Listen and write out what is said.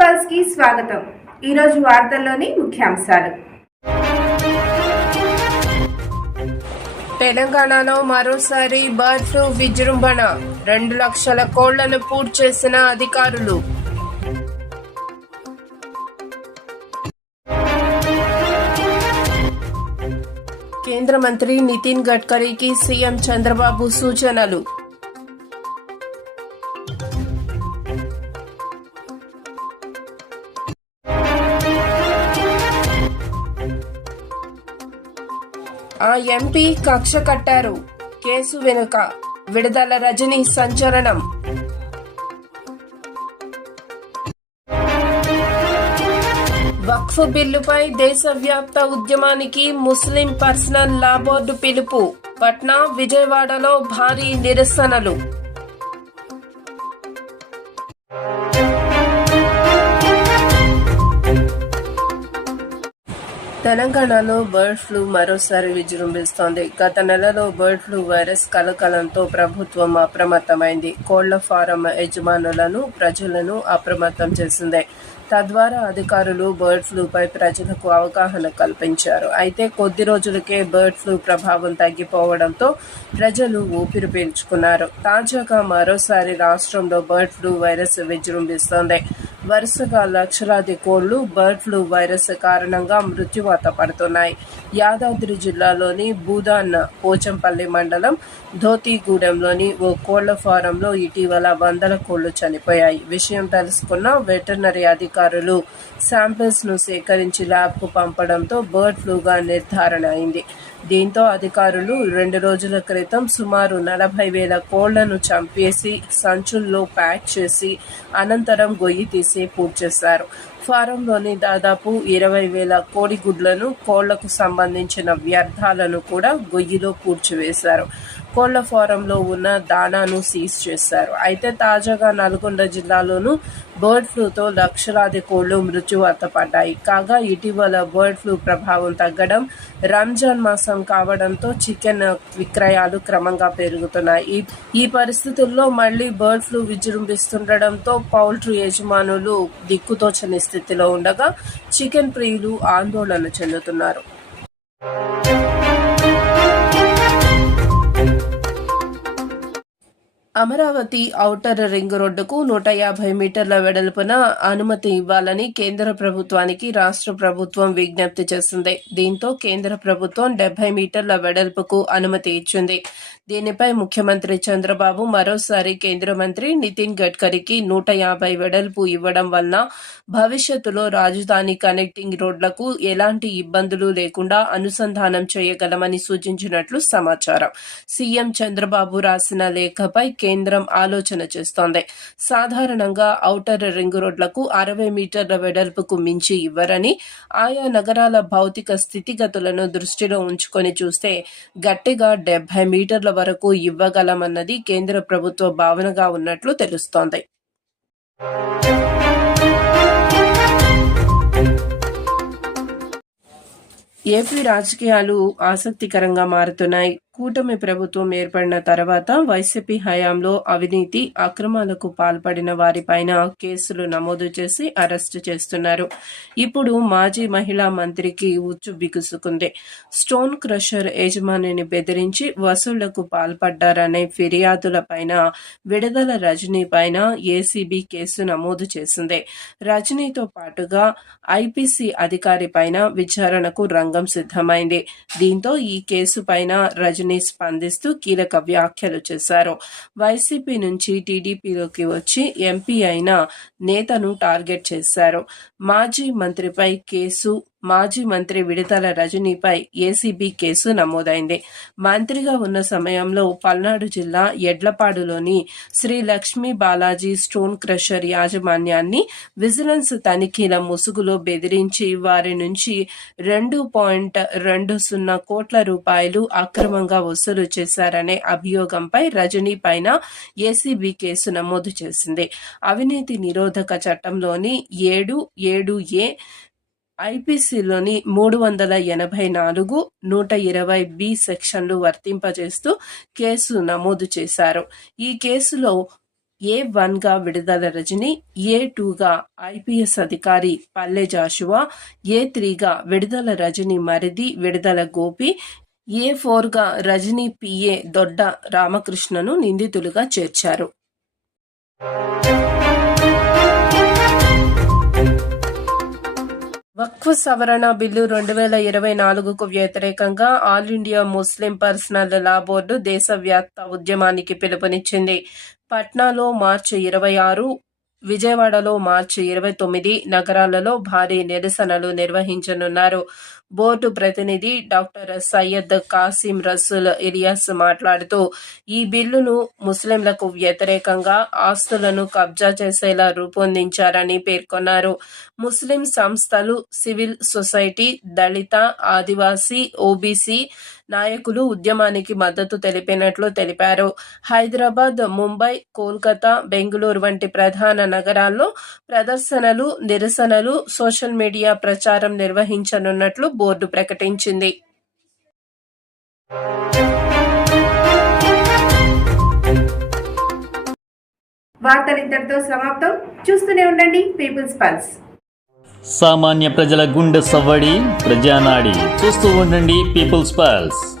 పల్స్కి స్వాగతం. ఈరోజు వార్తల్లోని ముఖ్యాంశాలు. తెలంగాణలో మరోసారి బర్డ్ ఫ్లూ విజృంభణ. రెండు లక్షల కోళ్ళను పూర్తి చేసిన అధికారులు. కేంద్ర మంత్రి నితిన్ గడ్కరీకి సీఎం చంద్రబాబు సూచనలు. ఆ ఎంపీ కక్ష కట్టారు. కేసు వెనుక విడుదల రజనీ సంచలనం. వక్ఫ్ బిల్లుపై దేశవ్యాప్త ఉద్యమానికి ముస్లిం పర్సనల్ లా బోర్డు పిలుపు. పట్నా విజయవాడలో భారీ నిరసనలు. తెలంగాణలో బర్డ్ ఫ్లూ మరోసారి విజృంభిస్తోంది. గత నెలలో బర్డ్ ఫ్లూ వైరస్ కలకలంతో ప్రభుత్వం అప్రమత్తమైంది. కోళ్ళ ఫారం యజమానులను ప్రజలను అప్రమత్తం చేసింది. తద్వారా అధికారులు బర్డ్ ఫ్లూపై ప్రజలకు అవగాహన కల్పించారు. అయితే కొద్ది రోజులకే బర్డ్ ఫ్లూ ప్రభావం తగ్గిపోవడంతో ప్రజలు ఊపిరి పీల్చుకున్నారు. తాజాగా మరోసారి రాష్ట్రంలో బర్డ్ ఫ్లూ వైరస్ విజృంభిస్తోంది. వరుసగా లక్షలాది కోళ్ళు బర్డ్ ఫ్లూ వైరస్ కారణంగా మృత్యువాత పడుతున్నాయి. యాదాద్రి జిల్లాలోని భూదాన్ పోచంపల్లి మండలం ధోతిగూడెంలోని ఓ కోళ్ళ ఫారంలో ఇటీవల వందల కోళ్ళు చనిపోయాయి. విషయం తెలుసుకున్న వెటర్నరీ అధికారులు శాంపిల్స్ను సేకరించి ల్యాబ్కు పంపడంతో బర్డ్ ఫ్లూగా నిర్ధారణ అయింది. దీంతో అధికారులు రెండు రోజుల క్రితం సుమారు నలభై వేల కోళ్ళను చంపేసి సంచుల్లో ప్యాక్ చేసి అనంతరం గొయ్యి తీసి పూడ్చేశారు ఫారంలోని దాదాపు ఇరవై వేల కోడిగుడ్లను కోళ్ళకు సంబంధించిన వ్యర్థాలను కూడా గొయ్యిలో పూడ్చివేశారు కోళ్ళ ఫారంలో ఉన్న దాణాను సీజ్ చేశారు. అయితే తాజాగా నల్గొండ జిల్లాలోనూ బర్డ్ ఫ్లూతో లక్షలాది కోళ్ళు మృత్యువార్త పడ్డాయి కాగా ఇటీవల బర్డ్ ఫ్లూ ప్రభావం తగ్గడం రంజాన్ మాసం కావడంతో చికెన్ విక్రయాలు క్రమంగా పెరుగుతున్నాయి. ఈ- ఈ పరిస్థితుల్లో మళ్ళీ బర్డ్ ఫ్లూ విజృంభిస్తుండటంతో పౌల్ట్రీ యజమానులు దిక్కుతోచని స్థితిలో ఉండగా చికెన్ ప్రియులు ఆందోళన చెందుతున్నారు. అమరావతి ఔటర్ రింగ్ రోడ్డుకు నూట యాభై మీటర్ల వెడల్పున అనుమతి ఇవ్వాలని కేంద్ర ప్రభుత్వానికి రాష్ట్ర ప్రభుత్వం విజ్ఞప్తి చేసింది. దీంతో కేంద్ర ప్రభుత్వం డెబ్బై మీటర్ల వెడల్పుకు అనుమతి ఇచ్చింది. దీనిపై ముఖ్యమంత్రి చంద్రబాబు మరోసారి కేంద్ర మంత్రి నితిన్ గడ్కరీకి నూట యాభై వెడల్పు ఇవ్వడం వలన భవిష్యత్తులో రాజధాని కనెక్టింగ్ రోడ్లకు ఎలాంటి ఇబ్బందులు లేకుండా అనుసంధానం చేయగలమని సూచించినట్లు సమాచారం. సీఎం చంద్రబాబు రాసిన లేఖపై కేంద్రం ఆలోచన చేస్తోంది. సాధారణంగా ఔటర్ రింగ్ రోడ్లకు అరవై మీటర్ల వెడల్పుకు మించి ఇవ్వరని ఆయా నగరాల భౌతిక స్థితిగతులను దృష్టిలో ఉంచుకొని చూస్తే గట్టిగా డెబ్బై మీటర్ల వరకు ఇవ్వగలమన్నది కేంద్ర ప్రభుత్వ భావనగా ఉన్నట్లు తెలుస్తోంది. ఏపీ రాజకీయాలు ఆసక్తికరంగా మారుతున్నాయి. కూటమి ప్రభుత్వం ఏర్పడిన తర్వాత వైసీపీ హయాంలో అవినీతి అక్రమాలకు పాల్పడిన వారిపైన కేసులు నమోదు చేసి అరెస్టు చేస్తున్నారు. ఇప్పుడు మాజీ మహిళా మంత్రికి ఉచ్చు బిగుసుకుంది. స్టోన్ క్రషర్ యజమానిని బెదిరించి వసూళ్ళకు పాల్పడ్డారనే ఫిర్యాదులపైన విడుదల రజనీ పైన ఏసీబీ కేసు నమోదు చేసింది. రజనీతో పాటుగా ఐపీసీ అధికారి పైన విచారణకు రంగం సిద్ధమైంది. దీంతో ఈ కేసు పైన రజనీ స్పందిస్తూ కీలక వ్యాఖ్యలు చేశారు. వైసీపీ నుంచి టీడీపీలోకి వచ్చి ఎంపీ అయిన నేతను టార్గెట్ చేశారు. మాజీ మంత్రిపై కేసు మాజీ మంత్రి విడతల రజనీపై ఏసీబీ కేసు నమోదైంది. మంత్రిగా ఉన్న సమయంలో పల్నాడు జిల్లా ఎడ్లపాడులోని శ్రీ లక్ష్మీ బాలాజీ స్టోన్ క్రషర్ యాజమాన్యాన్ని విజిలెన్స్ తనిఖీల ముసుగులో బెదిరించి వారి నుంచి రెండు పాయింట్ రెండు సున్నా కోట్ల రూపాయలు అక్రమంగా వసూలు చేశారనే అభియోగంపై రజనీ పైన ఏసీబీ కేసు నమోదు చేసింది. అవినీతి నిరోధక చట్టంలోని ఏడు ఏడు ఏ ఐపీసీలోని మూడు వందల ఎనభై నాలుగు నూట ఇరవై బి సెక్షన్లు వర్తింపజేస్తూ కేసు నమోదు చేశారు. ఈ కేసులో ఏ వన్గా విడుదల రజని ఏ టూగా ఐపీఎస్ అధికారి పల్లె జాషువా ఏ త్రీగా విడుదల రజని మరిది విడుదల గోపి ఏ ఫోర్గా రజనీ పిఏ దొడ్డ రామకృష్ణను నిందితులుగా చేర్చారు. వక్ఫ్ సవరణ బిల్లు రెండు వేల ఇరవై నాలుగుకు వ్యతిరేకంగా all India Muslim personal law board దేశవ్యాప్త ఉద్యమానికి పిలుపునిచ్చింది. పట్నాలో మార్చి ఇరవై ఆరు విజయవాడలో మార్చి ఇరవై తొమ్మిది నగరాలలో భారీ నిరసనలు నిర్వహించనున్నారు. బోర్డు ప్రతినిధి డాక్టర్ సయ్యద్ కాసిం రసూల్ ఇలియాస్ మాట్లాడుతూ ఈ బిల్లును ముస్లింలకు వ్యతిరేకంగా ఆస్తులను కబ్జా చేసేలా రూపొందించారని పేర్కొన్నారు. ముస్లిం సంస్థలు civil society Dalit Adivasi OBC నాయకులు ఉద్యమానికి మద్దతు తెలిపినట్లు తెలిపారు. హైదరాబాద్ ముంబై కోల్కతా బెంగళూరు వంటి ప్రధాన నగరాల్లో ప్రదర్శనలు నిరసనలు సోషల్ మీడియా ప్రచారం నిర్వహించనున్నట్లు బోర్డు ప్రకటించింది. వార్తలు ఇంతటితో సమాప్తం. చూస్తూనే ఉండండి పీపుల్స్ పల్స్ సామాన్య ప్రజల గుండె సవ్వడి ప్రజానాడి. చూస్తూ ఉండండి పీపుల్స్ పల్స్